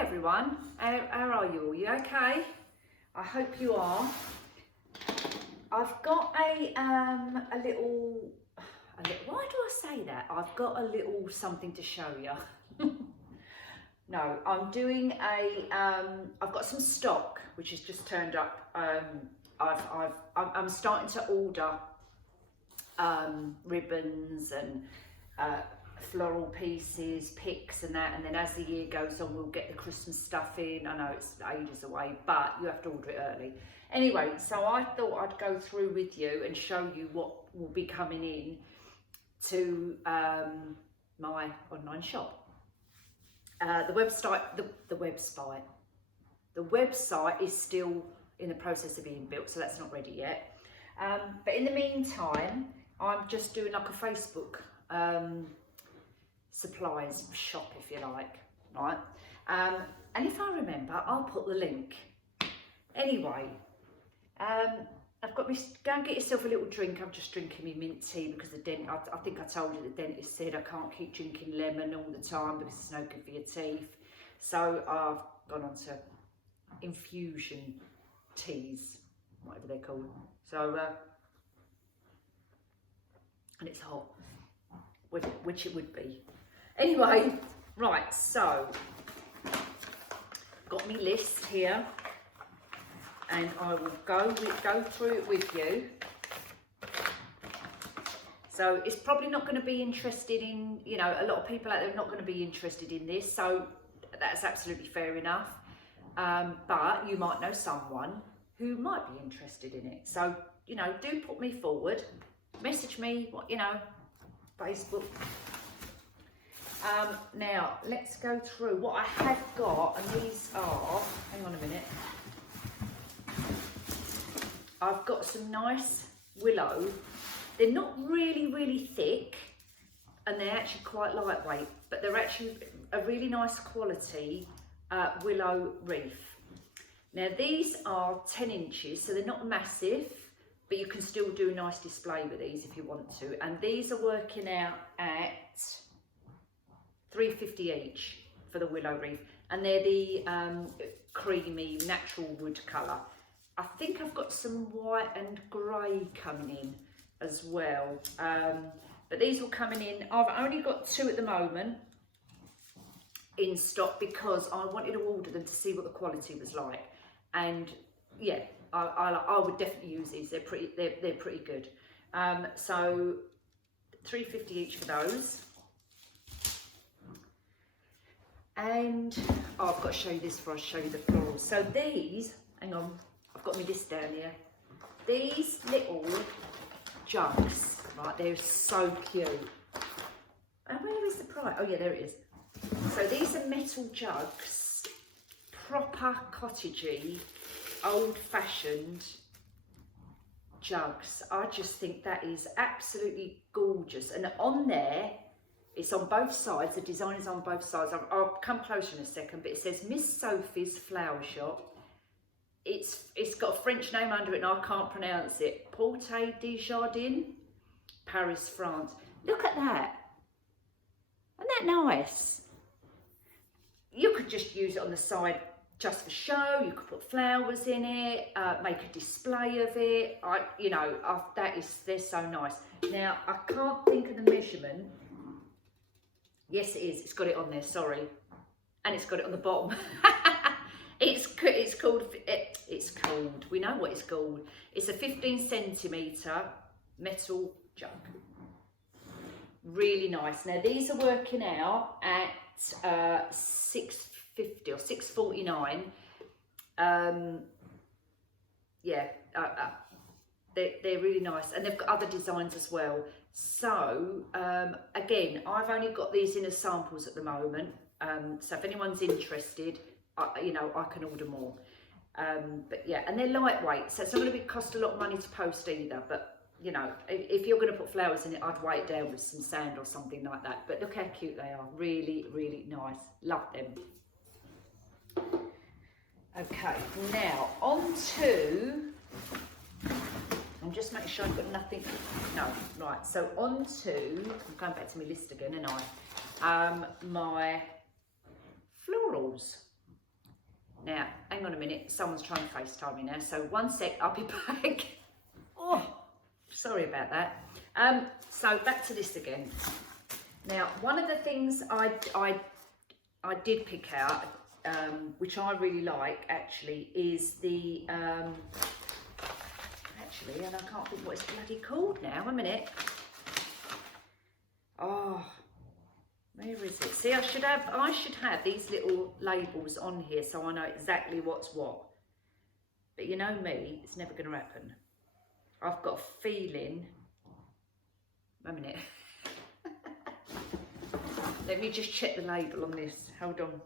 everyone, how are you all? You okay? I hope you are. I've got a little, why do I say that? I've got a little something to show you. No, I'm doing I've got some stock which has just turned up. I'm starting to order ribbons and floral pieces, picks and that, and then as the year goes on we'll get the Christmas stuff in. I know it's ages away, but you have to order it early. Anyway, so I thought I'd go through with you and show you what will be coming in to my online shop. The website is still in the process of being built, so that's not ready yet. But in the meantime, I'm just doing like a Facebook supplies shop, if you like, right? And if I remember, I'll put the link. Anyway, I've got me, go and get yourself a little drink. I'm just drinking me mint tea because I think I told you the dentist said I can't keep drinking lemon all the time because it's no good for your teeth. So I've gone on to infusion teas, whatever they're called. So, and it's hot, which it would be. Anyway, right, so got me list here, and I will go through it with you. So it's probably not going to be interested in, you know, a lot of people out there are not going to be interested in this, so that's absolutely fair enough. But you might know someone who might be interested in it. So, you know, do put me forward, message me, you know, Facebook. Now, let's go through what I have got, and these are, hang on a minute. I've got some nice willow. They're not really thick, and they're actually quite lightweight, but they're actually a really nice quality willow wreath. Now these are 10 inches, so they're not massive, but you can still do a nice display with these if you want to. And these are working out at £3.50 each for the willow wreath, and they're the creamy natural wood colour. I think I've got some white and grey coming in as well, but these will coming in. I've only got 2 at the moment in stock because I wanted to order them to see what the quality was like, and yeah, I would definitely use these. They're pretty good. So £3.50 each for those. And oh, I've got to show you this before I show you the florals. So these, hang on, I've got my list down here. These little jugs, right, they're so cute. And where is the price? Oh yeah, there it is. So these are metal jugs, proper cottagey, old-fashioned jugs. I just think that is absolutely gorgeous. And on there, it's on both sides, the design is on both sides. I'll come closer in a second, but it says Miss Sophie's Flower Shop. It's got a French name under it and I can't pronounce it. Protea des Jardins, Paris, France. Look at that. Isn't that nice? You could just use it on the side just for show. You could put flowers in it, make a display of it. They're so nice. Now, I can't think of the measurement. Yes, it is. It's got it on there, sorry. And it's got it on the bottom. It's called, we know what it's called. It's a 15 centimetre metal jug. Really nice. Now, these are working out at £6.50 or £6.49. They're really nice, and they've got other designs as well. So again, I've only got these in as samples at the moment, so if anyone's interested, I can order more. But yeah, and they're lightweight, so it's not going to cost a lot of money to post either. But you know, if you're going to put flowers in it, I'd weigh it down with some sand or something like that. But look how cute they are, really nice. Love them. Okay, now on to, I'm just making sure I've got nothing. No, right. So on to, I'm going back to my list again, and my florals. Now, hang on a minute, someone's trying to FaceTime me now, so 1 sec, I'll be back. Oh, sorry about that. So back to this again. Now, one of the things I did pick out, which I really like actually, is the, and I can't think what it's bloody called now, a minute. Oh, where is it? See, I should have these little labels on here so I know exactly what's what. But you know me, it's never going to happen. I've got a feeling. A minute. Let me just check the label on this. Hold on.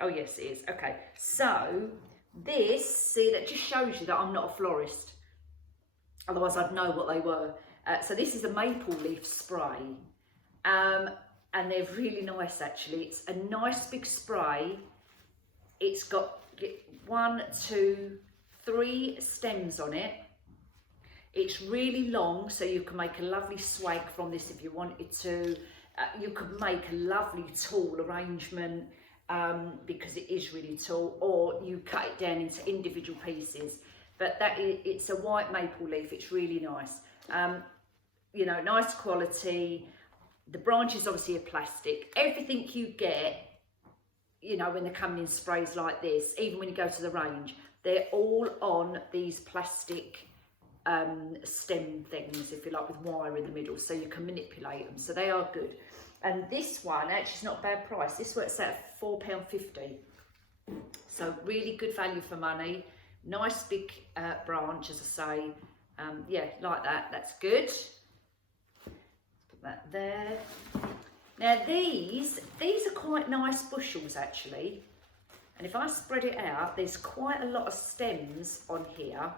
Oh yes, it is. Okay. So this, see, that just shows you that I'm not a florist. Otherwise, I'd know what they were. So this is a maple leaf spray. And they're really nice actually. It's a nice big spray. It's got 1, 2, 3 stems on it. It's really long, so you can make a lovely swag from this if you wanted to. You could make a lovely tall arrangement because it is really tall, or you cut it down into individual pieces. But it's a white maple leaf. It's really nice. You know, nice quality. The branches obviously are plastic. Everything you get, you know, when they're coming in sprays like this, even when you go to the range, they're all on these plastic stem things, if you like, with wire in the middle, so you can manipulate them. So they are good. And this one actually is not a bad price. This works out at £4.50. So really good value for money. Nice big branch, as I say. Yeah, like that. That's good. That there. Now these are quite nice bushels actually, and if I spread it out, there's quite a lot of stems on here.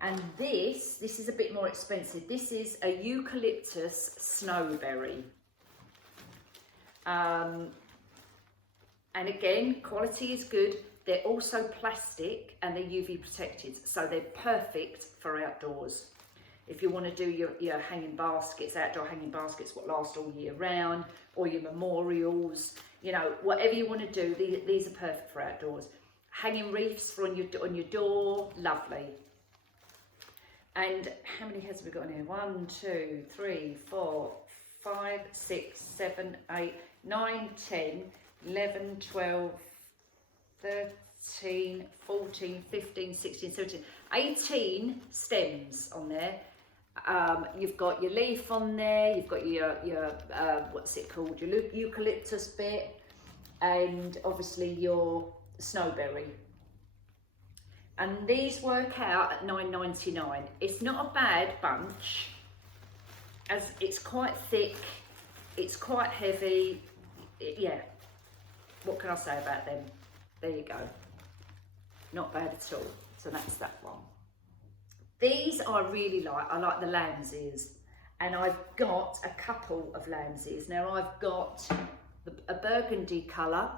And this is a bit more expensive. This is a eucalyptus snowberry, and again, quality is good. They're also plastic and they're UV protected, so they're perfect for outdoors. If you want to do your hanging baskets, outdoor hanging baskets, what last all year round, or your memorials, you know, whatever you want to do, these are perfect for outdoors. Hanging wreaths for on your door, lovely. And how many heads have we got in here? 1, 2, 3, 4, 5, 6, 7, 8, 9, 10, 11, 12, 13, 14, 15, 16, 17, 18 stems on there. You've got your leaf on there, you've got your what's it called, your eucalyptus bit, and obviously your snowberry. And these work out at $9.99. It's not a bad bunch, as it's quite thick, it's quite heavy. Yeah, what can I say about them? There you go. Not bad at all. So that's that one. These I really like. I like the lamb's ears, and I've got a couple of lamb's ears. Now I've got a burgundy colour.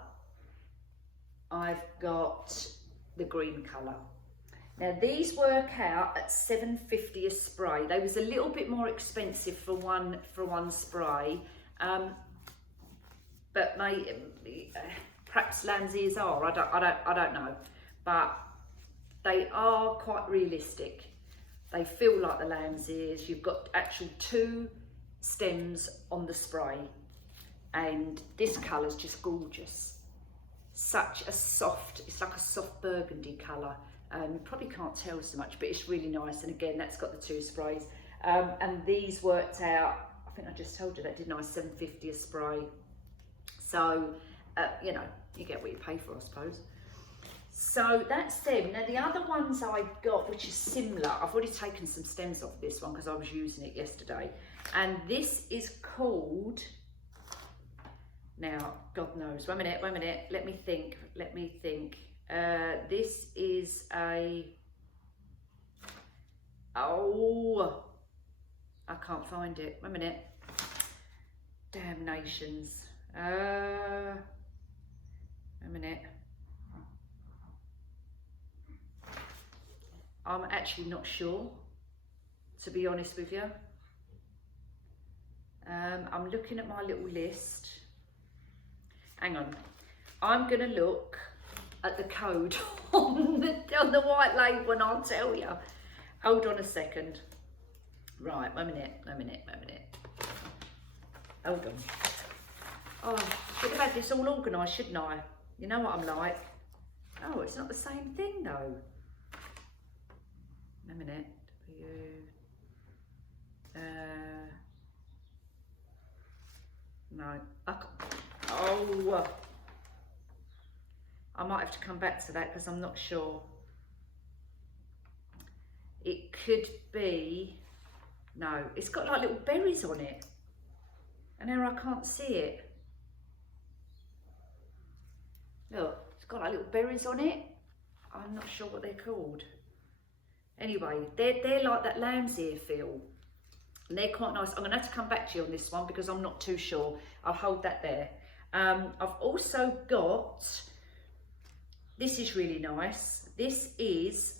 I've got the green colour. Now these work out at $7.50 a spray. They was a little bit more expensive for one spray, but perhaps lamb's ears are. I don't know, but they are quite realistic. They feel like the lamb's ears. You've got actual 2 stems on the spray, and this colour's just gorgeous. Such a soft, it's like a soft burgundy colour. You probably can't tell so much, but it's really nice. And again, that's got the 2 sprays. And these worked out, I think I just told you that, didn't I? $7.50 a spray. So, you know, you get what you pay for, I suppose. So that's them. Now the other ones I got, which is similar, I've already taken some stems off this one because I was using it yesterday. And this is called, now, God knows, wait a minute, let me think. This is a, oh, I can't find it, wait a minute. Damnations. Wait a minute. I'm actually not sure, to be honest with you. I'm looking at my little list. Hang on. I'm going to look at the code on the white label, and I'll tell you. Hold on a second. Right, one minute. Hold on. Oh, I should have had this all organised, shouldn't I? You know what I'm like. Oh, it's not the same thing though. A minute. No. Oh. I might have to come back to that because I'm not sure. It could be, no, it's got like little berries on it. And now I can't see it. Look, it's got like little berries on it. I'm not sure what they're called. Anyway, they're like that lamb's ear feel. And they're quite nice. I'm gonna have to come back to you on this one because I'm not too sure. I'll hold that there. I've also got, this is really nice. This is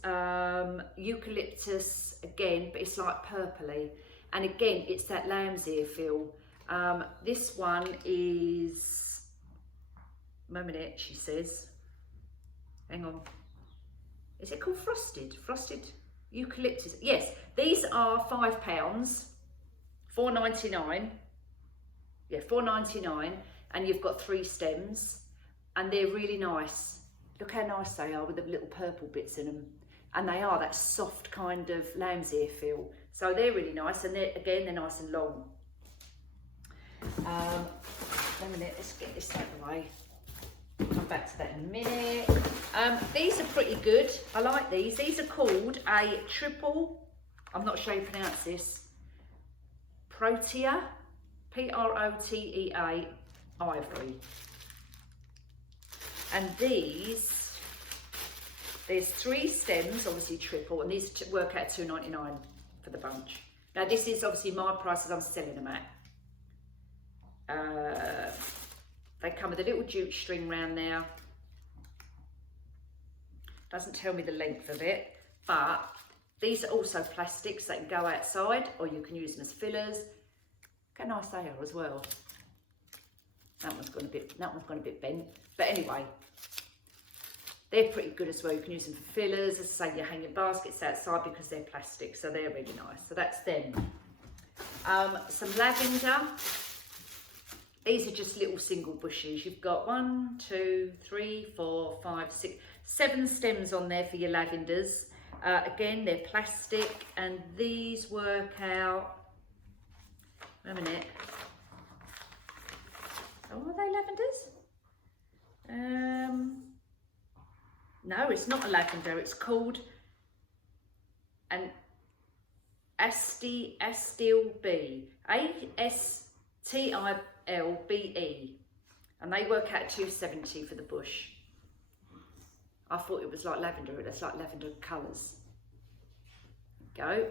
eucalyptus again, but it's like purpley. And again, it's that lamb's ear feel. This one is, a minute, she says. Hang on. Is it called frosted? Frosted eucalyptus. Yes, these are £5, $4.99. Yeah, $4.99, and you've got 3 stems, and they're really nice. Look how nice they are with the little purple bits in them, and they are that soft kind of lamb's ear feel. So they're really nice, and they're nice and long. Wait a minute, let's get this out of the way. Come back to that in a minute. These are pretty good. I like these. These are called a triple, I'm not sure how you pronounce this, Protea, Protea ivory. And these, there's 3 stems, obviously triple, and these work out $2.99 for the bunch. Now this is obviously my price as I'm selling them at. They come with a little jute string round there. Doesn't tell me the length of it, but these are also plastics. They can go outside, or you can use them as fillers. Look how nice they are as well. That one's gone a bit bent, but anyway, they're pretty good as well. You can use them for fillers. As I say, you hang your baskets outside because they're plastic, so they're really nice. So that's them. Some lavender. These are just little single bushes. You've got 1, 2, 3, 4, 5, 6, 7 stems on there for your lavenders. Again, they're plastic, and these work out, wait a minute. Oh, are they lavenders? No, it's not a lavender. It's called an Astilbe. ASTILBE, and they work out $2.70 for the bush. I thought it was like lavender. It's like lavender colours. Go.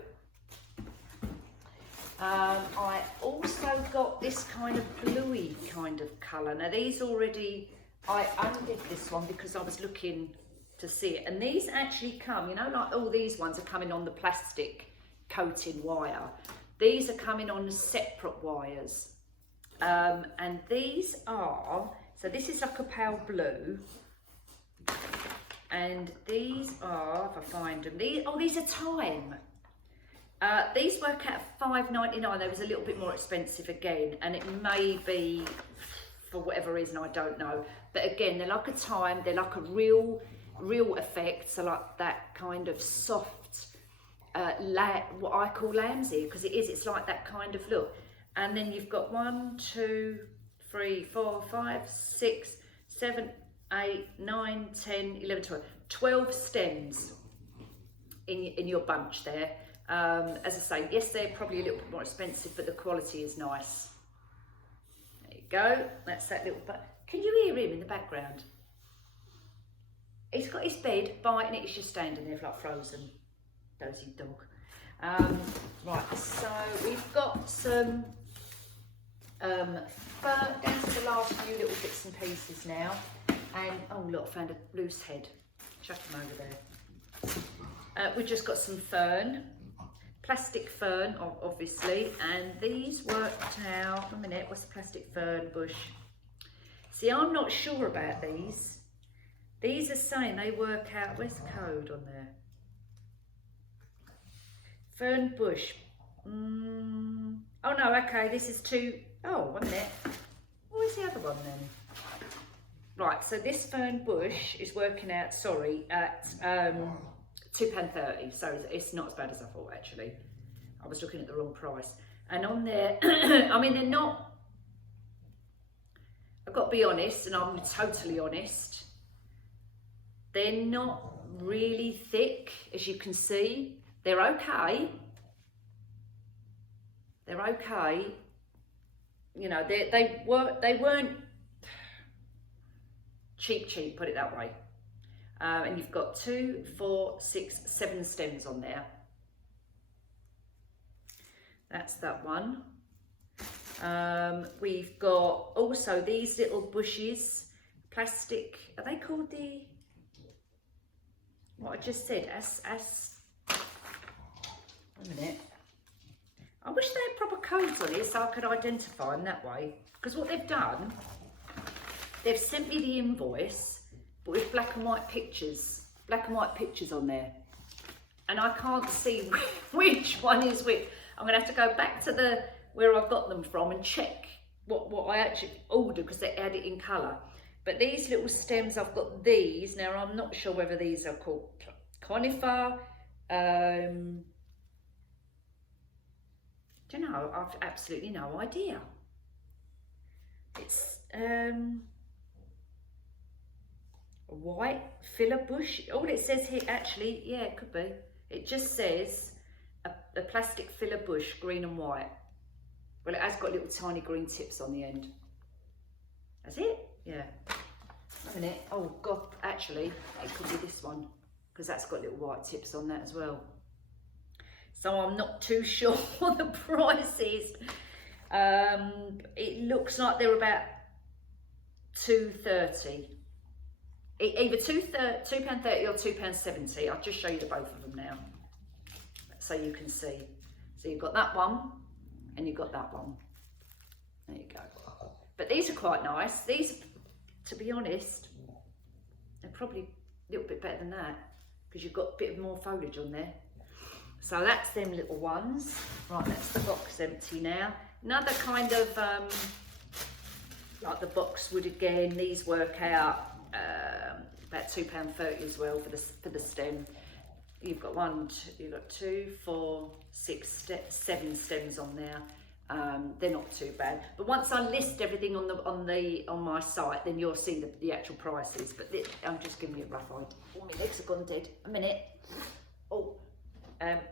I also got this kind of bluey kind of colour. Now these already, I undid this one because I was looking to see it, and these actually come, you know, like all these ones are coming on the plastic coating wire. These are coming on separate wires. And these are, so this is like a pale blue, and these are, if I find them, these are thyme. These work out $5.99. They was a little bit more expensive again, and it may be for whatever reason, I don't know. But again, they're like a thyme. They're like a real effect. So like that kind of soft, what I call lamb's ear, because it is. It's like that kind of look. And then you've got 1, 2, 3, 4, 5, 6, 7, 8, 9, 10, 11, 12. 12 stems in your bunch there. As I say, yes, they're probably a little bit more expensive, but the quality is nice. There you go. That's that little bit. Can you hear him in the background? He's got his bed biting it. He's just standing there like frozen. Dozy dog. Right, so we've got some Fern, down to the last few little bits and pieces now. And oh look, I found a loose head. Chuck him over there. We've just got some fern, plastic fern, obviously, and these worked out. A minute, what's the plastic fern bush? See, I'm not sure about these. These are saying they work out, where's the code on there? Fern bush. Oh no, okay, this is oh, 1 minute. Where's the other one then? Right, so this fern bush is working out, sorry, at £2.30, so it's not as bad as I thought actually. I was looking at the wrong price. And on there, I mean, they're not, I've got to be honest, and I'm totally honest, they're not really thick, as you can see. They're okay. They're okay. You know, they weren't cheap, put it that way. And you've got 2, 4, 6, 7 stems on there. That's that one. We've got also these little bushes, plastic, are they called what I just said, a minute. I wish they had proper codes on it so I could identify them that way. Because what they've done, they've sent me the invoice, but with black and white pictures on there. And I can't see which one is which. I'm going to have to go back to where I've got them from and check what I actually ordered, because they had it in colour. But these little stems, I've got these. Now, I'm not sure whether these are called conifer. Do you know, I've absolutely no idea. It's a white filler bush. All it says here, actually, yeah, it could be. It just says a plastic filler bush, green and white. Well, it has got little tiny green tips on the end. That's it? Yeah. A minute. Oh, God, actually, it could be this one, because that's got little white tips on that as well. So I'm not too sure what the price is. It looks like they're about £2.30. Either £2.30 or £2.70. I'll just show you the both of them now, so you can see. So you've got that one, and you've got that one. There you go. But these are quite nice. These, to be honest, they're probably a little bit better than that, because you've got a bit more foliage on there. So that's them little ones. Right, that's the box empty now. Another kind of, like the boxwood again, these work out about £2.30 as well for the stem. You've got 2, 4, 6, 7 stems on there. They're not too bad. But once I list everything on my site, then you'll see the actual prices. But I'm just giving you a rough idea. Oh, my legs have gone dead. A minute. Oh.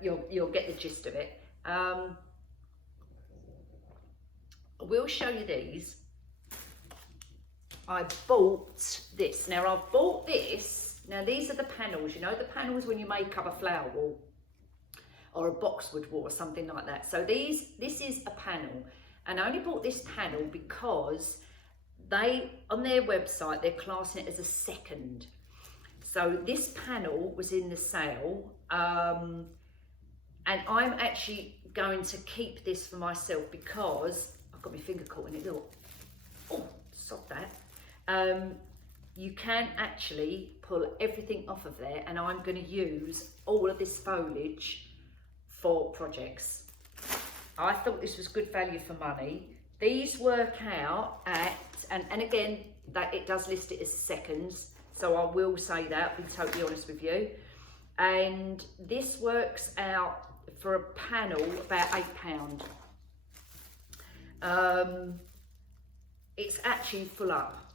You'll get the gist of it. I will show you these. I bought this. Now I've bought this. Now these are the panels. You know the panels when you make up a flower wall or a boxwood wall or something like that. So this is a panel, and I only bought this panel because on their website they're classing it as a second. So this panel was in the sale. And I'm actually going to keep this for myself because I've got my finger caught in it. Look, oh, stop that. You can actually pull everything off of there, and I'm going to use all of this foliage for projects. I thought this was good value for money. These work out at, and again, that it does list it as seconds, so I will say that, I'll be totally honest with you. And this works out for a panel about £8. It's actually full up,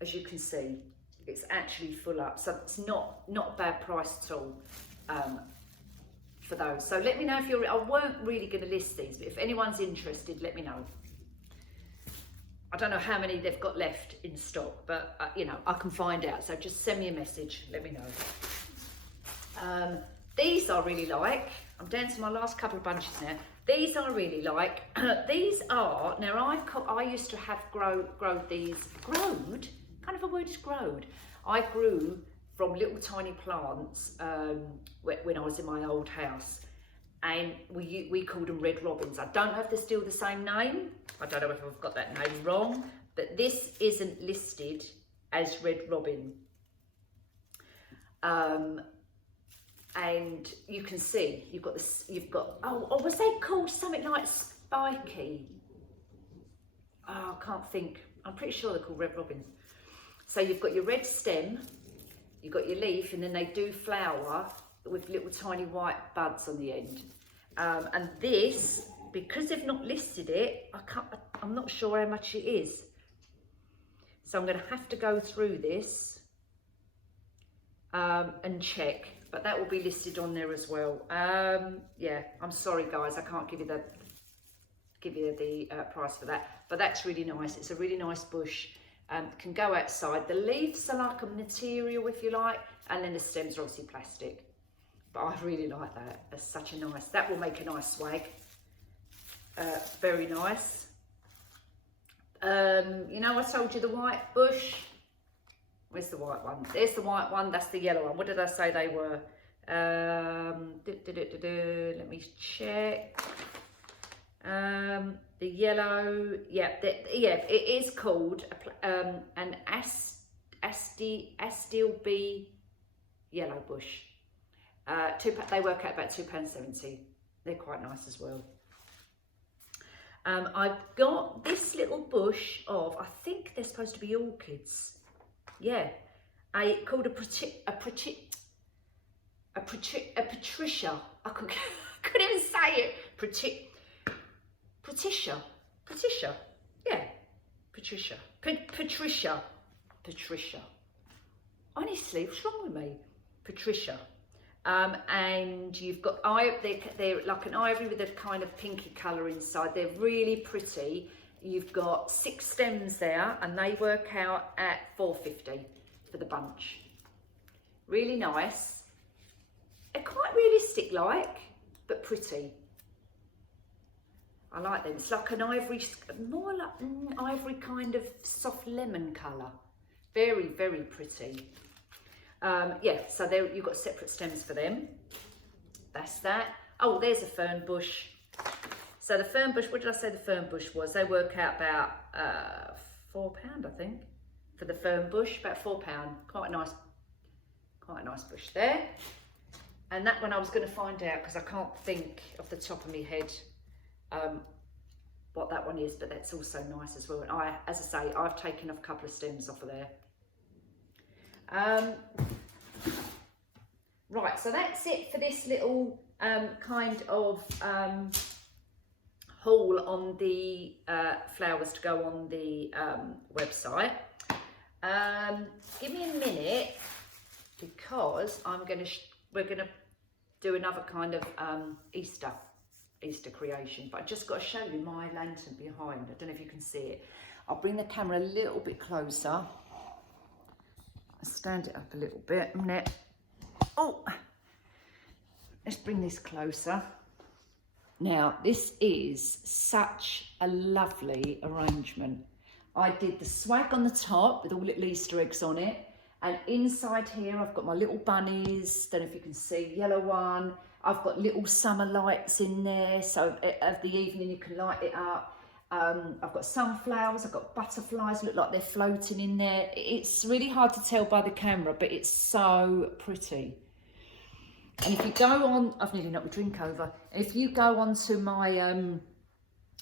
as you can see. It's actually full up, so it's not a bad price at all for those. So let me know if you're. I weren't really going to list these, but if anyone's interested, let me know. I don't know how many they've got left in stock, but you know, I can find out. So just send me a message. Let me know. These I really like. I'm down to my last couple of bunches now. These I really like. These are, now I used to have growed these, growed? Kind of a word is growed. I grew from little tiny plants when I was in my old house, and we called them red robins. I don't know if they're still the same name. I don't know if I've got that name wrong, but this isn't listed as red robin. And you can see you've got this. You've got was they called something like spiky? Oh, I can't think. I'm pretty sure they're called red robins. So you've got your red stem, you've got your leaf, and then they do flower with little tiny white buds on the end. And this, because they've not listed it, I'm not sure how much it is. So I'm going to have to go through this and check, but that will be listed on there as well. Yeah, I'm sorry guys, I can't give you the price for that, but that's really nice. It's a really nice bush. Can go outside. The leaves are like a material, if you like, and then the stems are obviously plastic. But I really like that. That's such a nice. That will make a nice swag. Very nice. You know, I told you the white bush. Where's the white one? There's the white one. That's the yellow one. What did I say they were? Let me check. The yellow, it is called an Astilbe yellow bush. They work out about £2.70. They're quite nice as well. I've got this little bush of, I think they're supposed to be orchids. Yeah, called a Patricia. I couldn't even say it. Patricia, yeah, Patricia. Honestly, what's wrong with me? Patricia. And you've got they're like an ivory with a kind of pinky colour inside. They're really pretty. You've got 6 stems there, and they work out at £4.50 for the bunch. Really nice. They're quite realistic, but pretty. I like them. It's like an ivory, more like ivory kind of soft lemon colour. Very, very pretty. Yeah, so there you've got separate stems for them. That's that. Oh, there's a fern bush. So the fern bush, what did I say the fern bush was? They work out about £4, I think, for the fern bush, about £4. Quite a nice bush there. And that one I was going to find out because I can't think off the top of my head what that one is, but that's also nice as well. And as I say, I've taken off a couple of stems off of there. Right, so that's it for this little kind of haul on the flowers to go on the website. Give me a minute because we're gonna do another kind of Easter creation, but I just got to show you my lantern behind. I don't know if you can see it. I'll bring the camera a little bit closer. I'll stand it up a little bit. Oh, let's bring this closer. Now, this is such a lovely arrangement. I did the swag on the top with all little Easter eggs on it, and inside here I've got my little bunnies. Don't know if you can see, yellow one. I've got little summer lights in there, so of the evening you can light it up. I've got sunflowers, I've got butterflies, look like they're floating in there. It's really hard to tell by the camera, but it's so pretty. And if you go on, I've nearly knocked my drink over. If you go onto my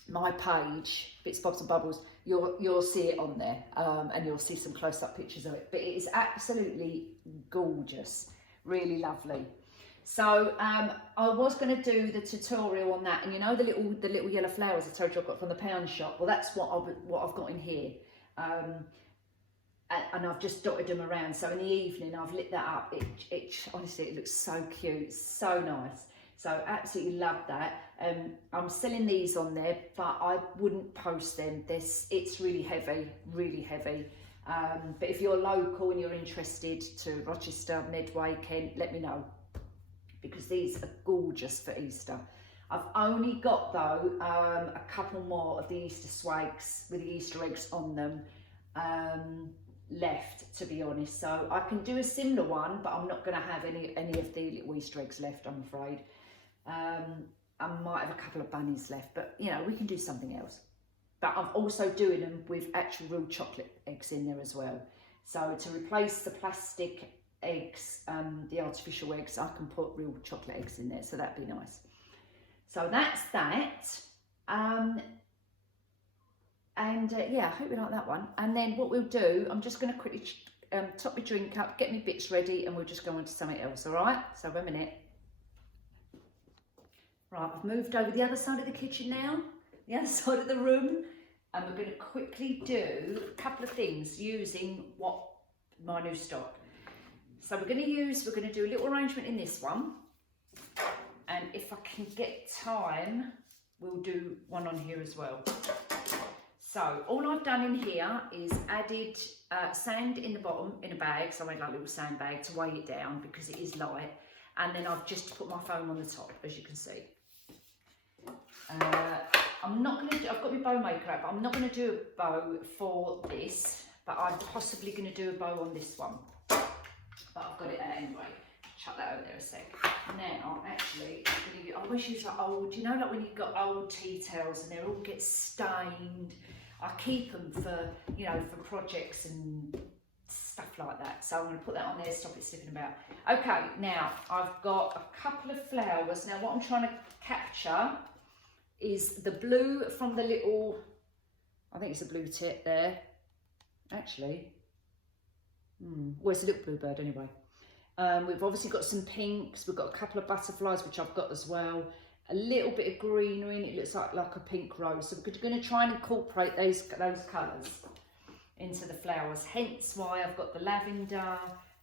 my page, Bitsbobsnbubbles, you'll see it on there, and you'll see some close-up pictures of it. But it is absolutely gorgeous, really lovely. So I was going to do the tutorial on that, and you know the little yellow flowers I told you I got from the pound shop. Well, that's what I've got in here, and I've just dotted them around. So in the evening I've lit that up. It honestly, it looks so cute, so nice. So absolutely love that. I'm selling these on there, but I wouldn't post them. It's really heavy, really heavy. But if you're local and you're interested to Rochester, Medway, Kent, let me know, because these are gorgeous for Easter. I've only got though a couple more of the Easter swags with the Easter eggs on them left, to be honest. So I can do a similar one, but I'm not going to have any of the little Easter eggs left, I'm afraid. I might have a couple of bunnies left, but you know, we can do something else. But I'm also doing them with actual real chocolate eggs in there as well. So to replace the plastic eggs, the artificial eggs. I can put real chocolate eggs in there, so that'd be nice. So that's that. Yeah, I hope you like that one. And then what we'll do, I'm just going to quickly top my drink up, get my bits ready, and we'll just go on to something else, all right? So a minute. Right, I've moved over the other side of the kitchen now, the other side of the room, and we're going to quickly do a couple of things using my new stock. So we're going to do a little arrangement in this one, and if I can get time, we'll do one on here as well. So all I've done in here is added sand in the bottom in a bag, so I made like a little sand bag to weigh it down because it is light, and then I've just put my foam on the top, as you can see. I'm not going to, I've got my bow maker out, but I'm not going to do a bow for this, but I'm possibly going to do a bow on this one. But I've got it out anyway. Chuck that over there a sec. Now, actually, I always use like old, you know, like when you've got old tea towels and they all get stained. I keep them for, you know, for projects and stuff like that. So I'm going to put that on there, stop it slipping about. Okay, now I've got a couple of flowers. Now what I'm trying to capture is the blue from the little, I think it's a blue tip there. Actually, well, it's a little bluebird anyway. We've obviously got some pinks. We've got a couple of butterflies, which I've got as well. A little bit of greenery, and it looks like a pink rose. So we're going to try and incorporate those colours into the flowers. Hence why I've got the lavender,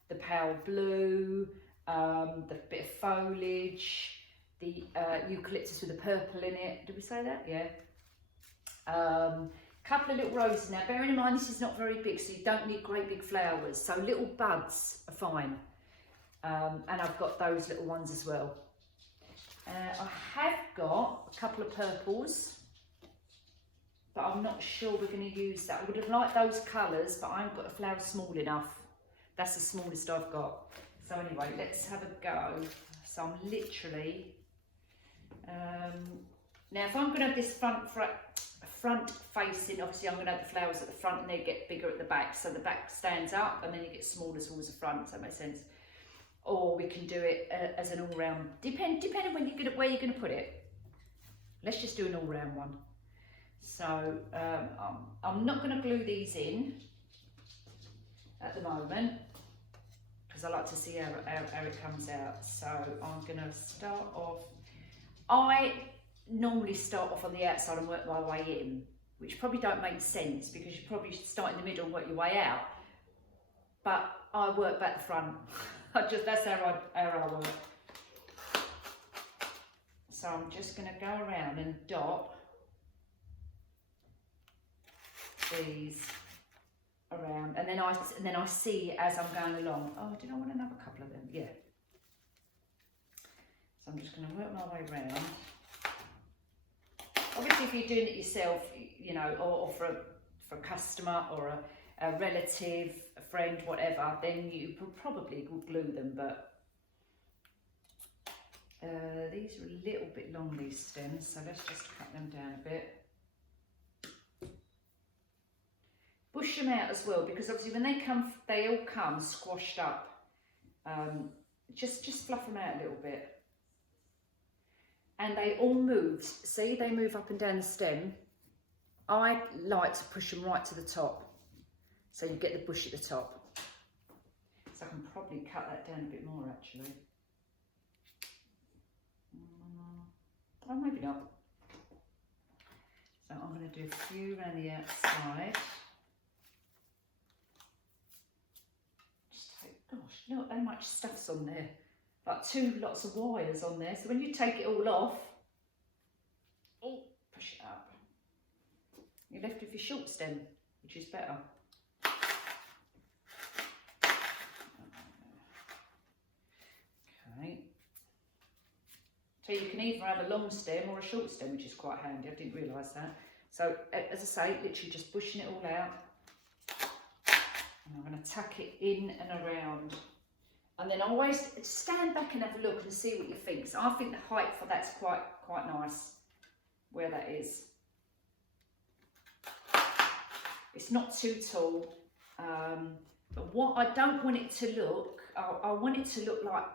the pale blue, the bit of foliage, the eucalyptus with the purple in it. Did we say that? Yeah. Couple of little roses. Now, bearing in mind this is not very big, so you don't need great big flowers. So little buds are fine. And I've got those little ones as well. I have got a couple of purples, but I'm not sure we're going to use that. I would have liked those colours, but I haven't got a flower small enough. That's the smallest I've got. So anyway, let's have a go. So I'm literally, now if I'm going to have this front facing, obviously I'm going to have the flowers at the front and they get bigger at the back. So the back stands up and then you get smaller towards the front, does that make sense? Or we can do it as an all-round, depending when where you're going to put it. Let's just do an all-round one. So I'm not going to glue these in at the moment because I like to see how it comes out. So I'm going to start off. I normally start off on the outside and work my way in, which probably don't make sense because you probably should start in the middle and work your way out. But I work back the front. That's how I work. So I'm just going to go around and dot these around, and then I see as I'm going along. Oh, did I want another couple of them? Yeah. So I'm just going to work my way around. Obviously, if you're doing it yourself, you know, or for a customer or a relative, a friend, whatever, then you probably will glue them, but these are a little bit long, these stems, so let's just cut them down a bit. Bush them out as well, because obviously when they come, they all come squashed up. Just fluff them out a little bit. And they all move, see, they move up and down the stem. I like to push them right to the top. So you get the bush at the top. So I can probably cut that down a bit more actually. Oh, maybe not. So I'm going to do a few around the outside. Just take, gosh, look how much stuff's on there. Like lots of wires on there. So when you take it all off, oh, push it up. You're left with your short stem, which is better. Okay. So you can either have a long stem or a short stem, which is quite handy. I didn't realise that. So as I say, literally just bushing it all out. And I'm going to tuck it in and around. And then always stand back and have a look and see what you think. So I think the height for that's quite nice, where that is. It's not too tall, but what I don't want it to look I want it to look like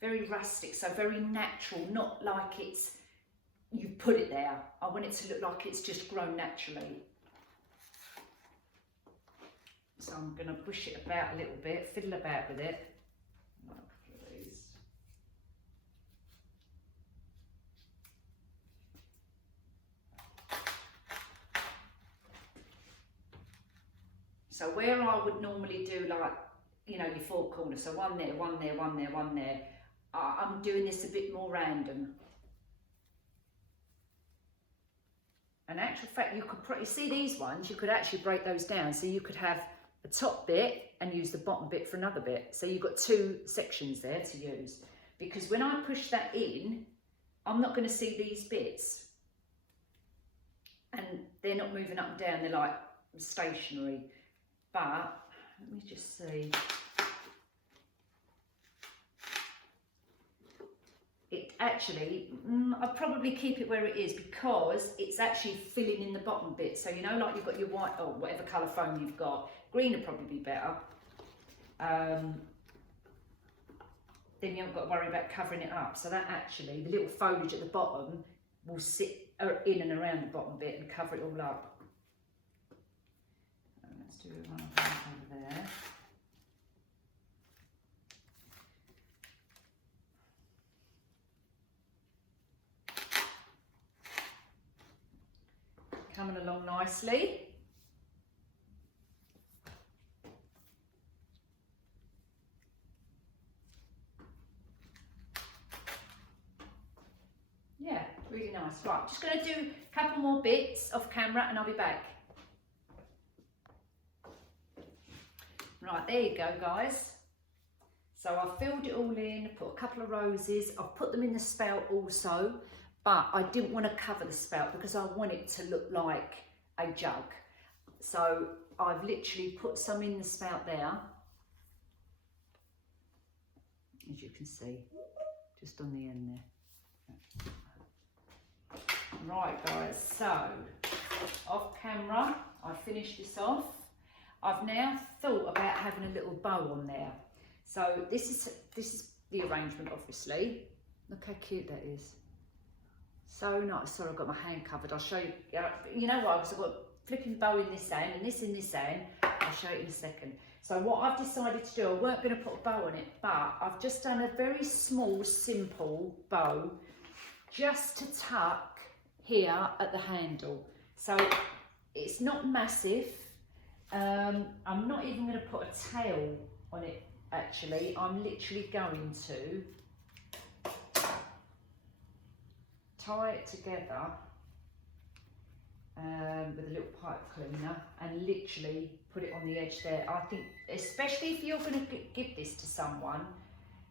very rustic, so very natural, not like it's, you put it there. I want it to look like it's just grown naturally. So I'm going to push it about a little bit, fiddle about with it. A couple of these. So where I would normally do, like, you know, your four corners, so one there, one there, one there, one there, I'm doing this a bit more random. In actual fact, you could probably see these ones, you could actually break those down, so you could have the top bit and use the bottom bit for another bit. So you've got two sections there to use. Because when I push that in, I'm not going to see these bits. And they're not moving up and down, they're like stationary. But, let me just see. It actually, I'll probably keep it where it is because it's actually filling in the bottom bit. So, you know, like you've got your white or whatever colour foam you've got. Green would probably be better. Then you haven't got to worry about covering it up. So that actually, the little foliage at the bottom will sit in and around the bottom bit and cover it all up. Let's do one of those over there. Coming along nicely. Yeah, really nice. Right, I'm just going to do a couple more bits off camera and I'll be back. Right, there you go, guys. So I've filled it all in, put a couple of roses. I've put them in the spout also. But I didn't want to cover the spout because I want it to look like a jug. So I've literally put some in the spout there. As you can see, just on the end there. Right guys, so off camera, I finished this off. I've now thought about having a little bow on there. So this is the arrangement, obviously. Look how cute that is. So nice. Sorry, I've got my hand covered. I'll show you. You know what? Because I've got flipping bow in this hand and this in this hand. I'll show you in a second. So what I've decided to do, I weren't going to put a bow on it, but I've just done a very small, simple bow just to tuck here at the handle. So it's not massive. I'm not even going to put a tail on it, actually. I'm literally going to tie it together with a little pipe cleaner and literally put it on the edge there. I think, especially if you're going to give this to someone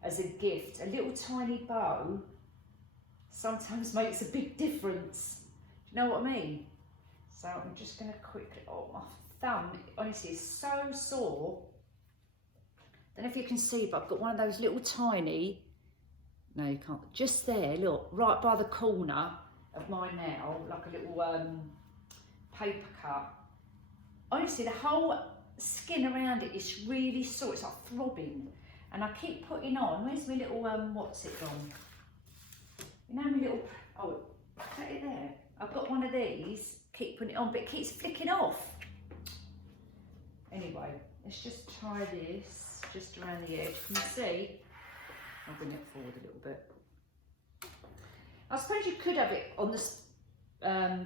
as a gift, a little tiny bow sometimes makes a big difference. Do you know what I mean? So I'm just going to quickly, oh, my thumb honestly is so sore. I don't know if you can see, but I've got one of those little tiny, no you can't, just there, look, right by the corner of my nail, like a little paper cut. Honestly, the whole skin around it is really sore, it's like throbbing. And I keep putting on, where's my little, what's it gone? You know my little, oh, put it there. I've got one of these, keep putting it on, but it keeps flicking off. Anyway, let's just tie this just around the edge. Can you see? I'll bring it forward a little bit. I suppose you could have it on the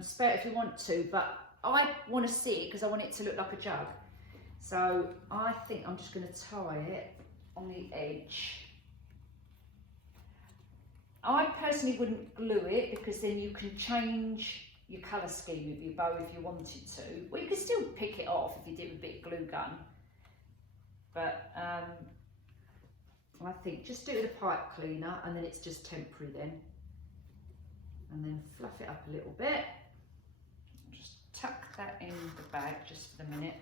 spout if you want to, but I want to see it because I want it to look like a jug. So I think I'm just going to tie it on the edge. I personally wouldn't glue it because then you can change your colour scheme of your bow if you wanted to. Well, you could still pick it off if you did a bit of glue gun. But I think just do it with a pipe cleaner and then it's just temporary then. And then fluff it up a little bit. Just tuck that in the bag just for the minute.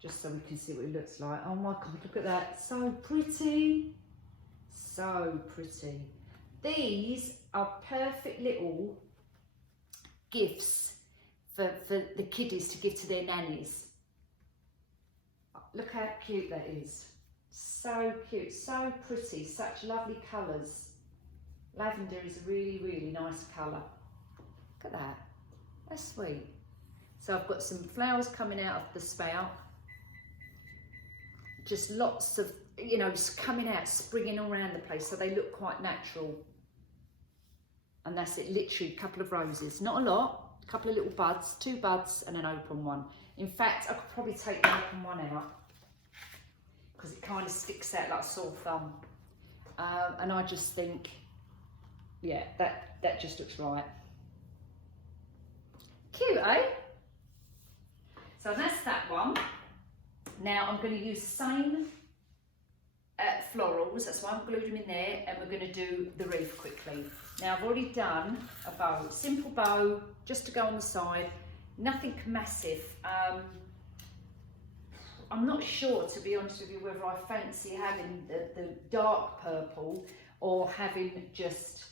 Just so we can see what it looks like. Oh my God, look at that. So pretty. So pretty. These are perfect little gifts for the kiddies to give to their nannies. Look how cute that is. So cute, so pretty, such lovely colours. Lavender is a really, really nice colour. Look at that, that's sweet. So I've got some flowers coming out of the spout. Just lots of, you know, coming out, springing all around the place, so they look quite natural. And that's it, literally a couple of roses, not a lot, a couple of little buds, 2 buds and an open one. In fact, I could probably take the open one out because it kind of sticks out like a sore thumb. And I just think, yeah, that just looks right. Cute, eh? So that's that one. Now I'm going to use the same florals, that's why I've glued them in there, and we're going to do the wreath quickly. Now I've already done a bow, simple bow, just to go on the side, nothing massive. I'm not sure, to be honest with you, whether I fancy having the dark purple or having just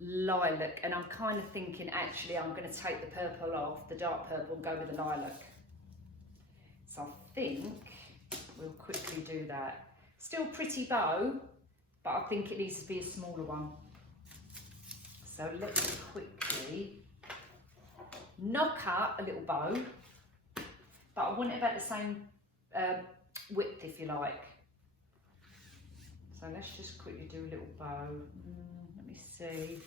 lilac, and I'm kind of thinking actually I'm going to take the purple off, the dark purple, and go with the lilac. So I think we'll quickly do that. Still pretty bow, but I think it needs to be a smaller one. So let's quickly knock up a little bow, but I want it about the same width, if you like. So let's just quickly do a little bow. Let me see.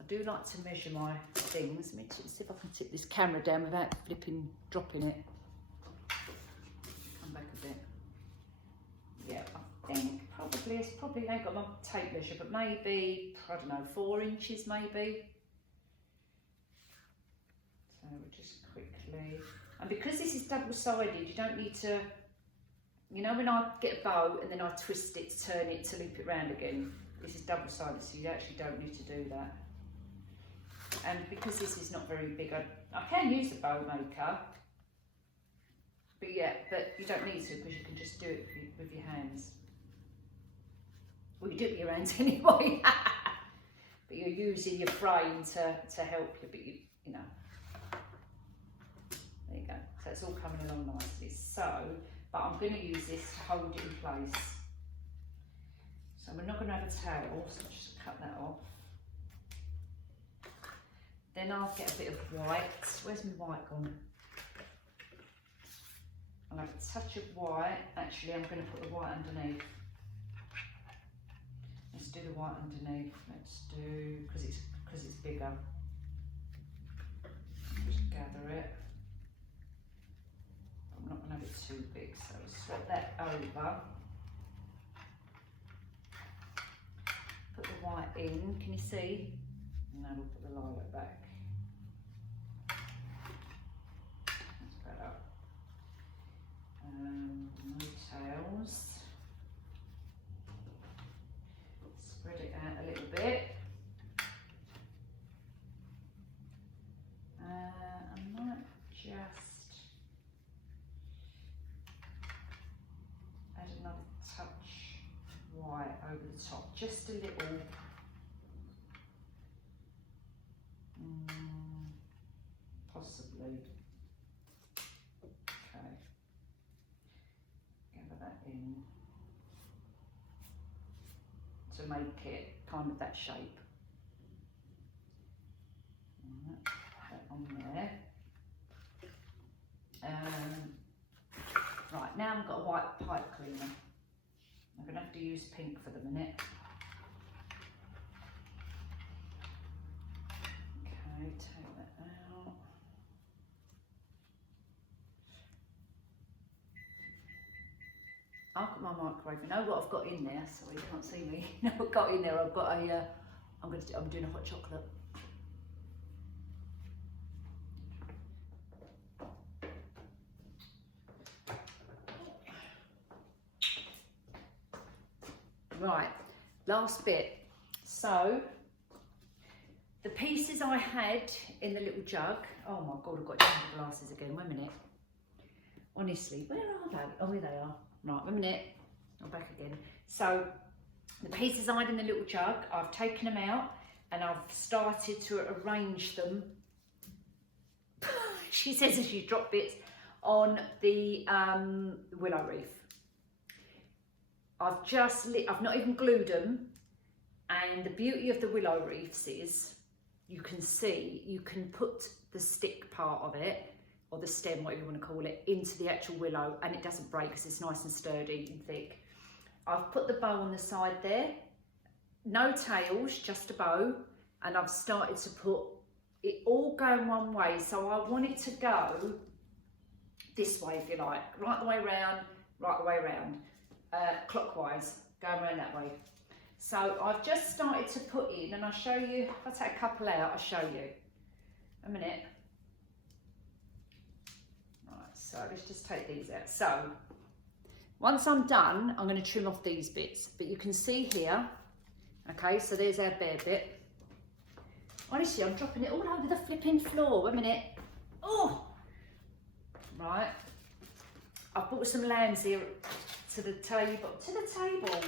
I do like to measure my things. Let me see if I can tip this camera down without dropping it. Come back a bit. Yeah, I think I ain't got my tape measure, but maybe, I don't know, 4 inches maybe. So we'll just quickly, and because this is double-sided, you don't need to, you know, when I get a bow and then I twist it, turn it to loop it round again, this is double-sided, so you actually don't need to do that. And because this is not very big, I can use the bow maker, but yeah, but you don't need to, because you can just do it with your hands. Well, you do it with your hands anyway, but you're using your frame to help you, but you know. There you go, so it's all coming along nicely. So, but I'm going to use this to hold it in place. So we're not going to have a tail, so I'll just cut that off. Then I'll get a bit of white. Where's my white gone? I'll have a touch of white. Actually, I'm going to put the white underneath. Let's do the white underneath. Let's do, because it's bigger. Just gather it. I'm not going to have it too big, so swap that over. Put the white in. Can you see? And now we'll put the lilac back. That's better. No tails. Spread it out a little bit. I might just add another touch white over the top, just a little. Possibly. Okay. Gather that in to make it kind of that shape. Put that on there. Right, now I've got a white pipe cleaner. I'm going to have to use pink for the minute. Okay, take that out. I've got my microwave. You know what I've got in there? Sorry, you can't see me. You know what I've got in there? I've got a. I'm doing a hot chocolate. Right, last bit. So the pieces I had in the little jug. Oh my God, I've got ginger glasses again. Wait a minute. Honestly, where are they? Oh, here they are. Right, wait a minute. I'm back again. So the pieces I had in the little jug, I've taken them out and I've started to arrange them. She says as she dropped bits on the willow wreath. I've not even glued them. And the beauty of the willow wreaths is you can see, you can put the stick part of it, or the stem, whatever you want to call it, into the actual willow, and it doesn't break because it's nice and sturdy and thick. I've put the bow on the side there, no tails, just a bow, and I've started to put it all going one way. So I want it to go this way, if you like, right the way round, right the way round, clockwise, going around that way. So I've just started to put in, and I'll show you, if I take a couple out, I'll show you. A minute. Right, so let's just take these out. So once I'm done, I'm going to trim off these bits, but you can see here, okay, so there's our bare bit. Honestly, I'm dropping it all over the flipping floor. Wait a minute. Oh! Right. I've brought some lambs here to the table. To the table.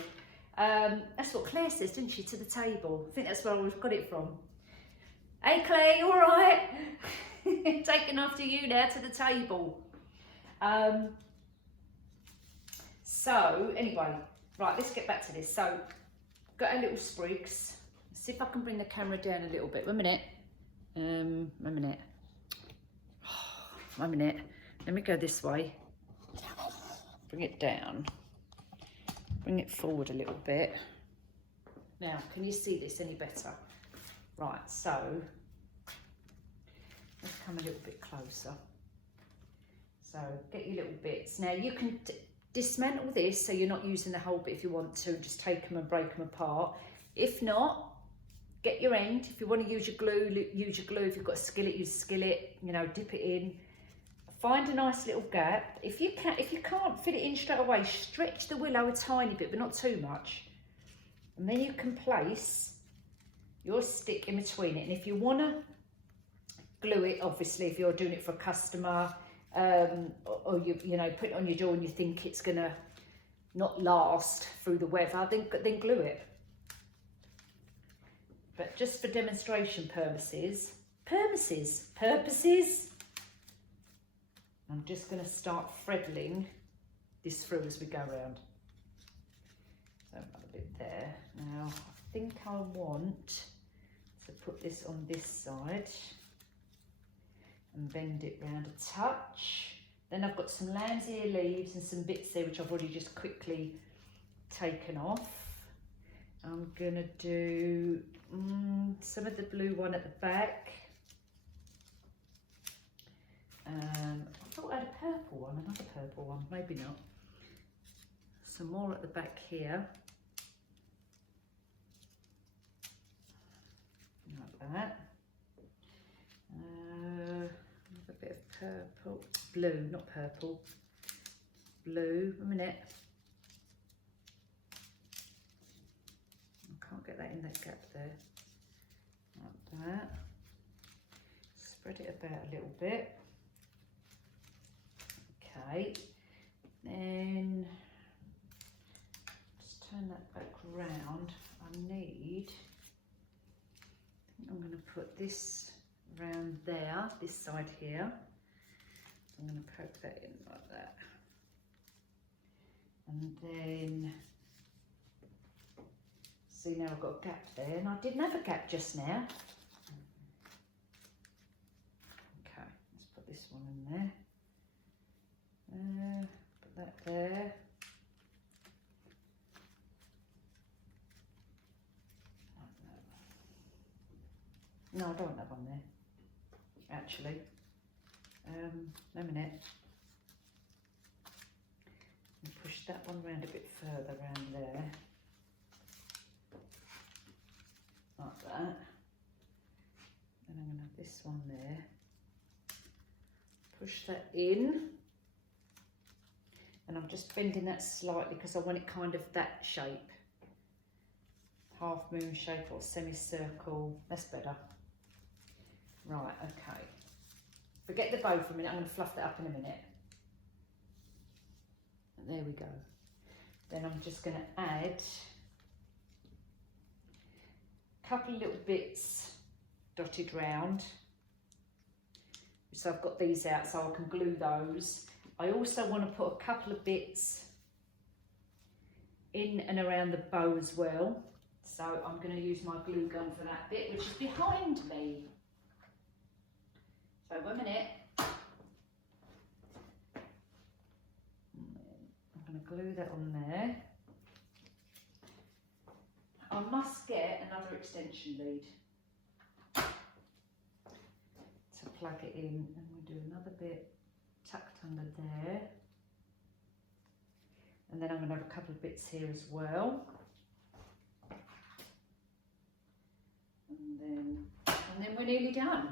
That's what Claire says, didn't she? To the table. I think that's where we've got it from. Hey Claire, you all right? Taking after you now, to the table. So anyway, right, let's get back to this. So got our little sprigs. Let's see if I can bring the camera down a little bit. One minute. One minute. One minute. Let me go this way. Bring it down. Bring it forward a little bit. Now, can you see this any better? Right, so let's come a little bit closer. So get your little bits. Now you can dismantle this so you're not using the whole bit if you want to, just take them and break them apart. If not, get your end. If you want to use your glue, use your glue. If you've got a skillet, use a skillet, you know, dip it in. Find a nice little gap. If you can't fit it in straight away, stretch the willow a tiny bit, but not too much. And then you can place your stick in between it. And if you want to glue it, obviously, if you're doing it for a customer, or you know, put it on your door and you think it's gonna not last through the weather, then glue it. But just for demonstration purposes, I'm just going to start threading this through as we go around. So another bit there. Now I think I want to put this on this side and bend it round a touch. Then I've got some lamb's ear leaves and some bits there which I've already just quickly taken off. I'm going to do some of the blue one at the back. I thought I had a purple one, another purple one, maybe not. Some more at the back here. Like that. A bit of purple, blue, not purple. Blue, a minute. I can't get that in that gap there. Like that. Spread it about a little bit. Okay, then just turn that back round. I'm going to put this round there, this side here. I'm going to poke that in like that. And then, see, now I've got a gap there, and I didn't have a gap just now. Okay, let's put this one in there. Put that there. No, I don't want that one there. Actually, a minute. And push that one round a bit further round there, like that. Then I'm going to have this one there. Push that in. And I'm just bending that slightly because I want it kind of that shape. Half moon shape or semicircle, that's better. Right, okay. Forget the bow for a minute, I'm going to fluff that up in a minute. And there we go. Then I'm just going to add a couple of little bits dotted round. So I've got these out so I can glue those. I also want to put a couple of bits in and around the bow as well. So I'm going to use my glue gun for that bit, which is behind me. So 1 minute. I'm going to glue that on there. I must get another extension lead to plug it in, and we'll do another bit tucked under there. And then I'm going to have a couple of bits here as well. And then we're nearly done.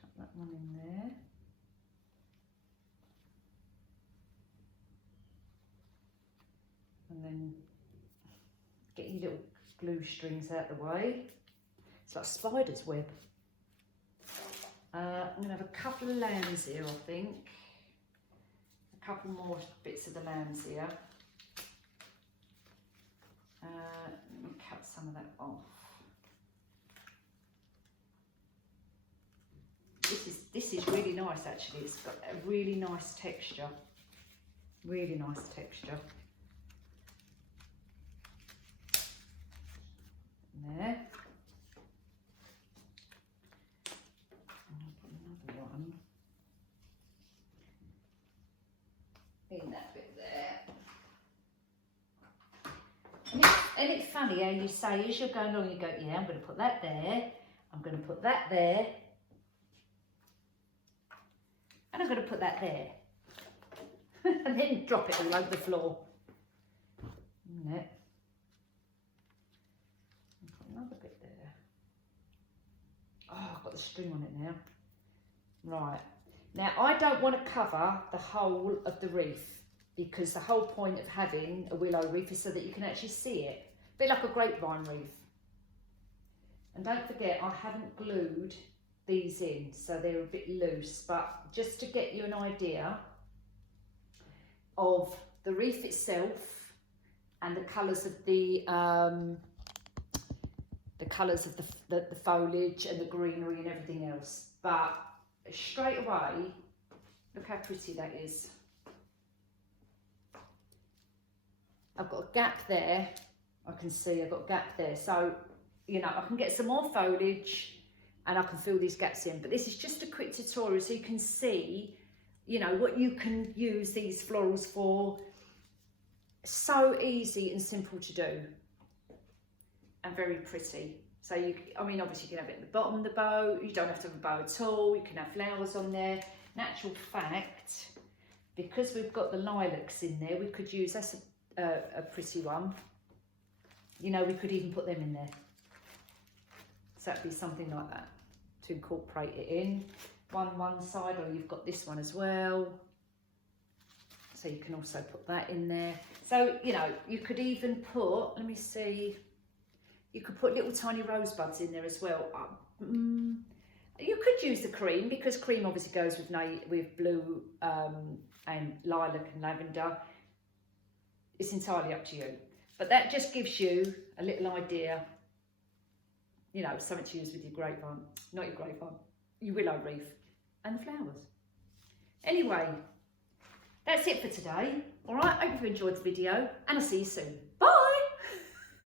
Tuck that one in there. And then get your little glue strings out the way. It's like spider's web. I'm going to have a couple of lambs here, I think. A couple more bits of the lambs here. Let me cut some of that off. This is really nice actually. It's got a really nice texture. Really nice texture. There. And I'll put another one in that bit there. And it's funny how you say, as you're going along, you go, yeah, I'm going to put that there, I'm going to put that there, and I'm going to put that there. And then drop it all over the floor. Isn't it? Put another bit there. Oh, I've got the string on it now. Right. Now, I don't want to cover the whole of the wreath, because the whole point of having a willow wreath is so that you can actually see it. A bit like a grapevine wreath. And don't forget, I haven't glued these in, so they're a bit loose, but just to get you an idea of the wreath itself and the colours of the foliage and the greenery and everything else. But straight away, look how pretty that is. I've got a gap there. I can see I've got a gap there. So, you know, I can get some more foliage and I can fill these gaps in. But this is just a quick tutorial so you can see, you know, what you can use these florals for. So easy and simple to do. And very pretty. So, I mean, obviously you can have it at the bottom of the bow. You don't have to have a bow at all. You can have flowers on there. In actual fact, because we've got the lilacs in there, we could use, that's a pretty one. You know, we could even put them in there. So that'd be something like that to incorporate it in. One side, or you've got this one as well. So you can also put that in there. So, you know, you could even put, let me see, you could put little tiny rosebuds in there as well. You could use the cream, because cream obviously goes with blue and lilac and lavender. It's entirely up to you. But that just gives you a little idea, you know, something to use with your grapevine, not your grapevine, your willow wreath and the flowers. Anyway, that's it for today. All right, I hope you enjoyed the video and I'll see you soon. Bye.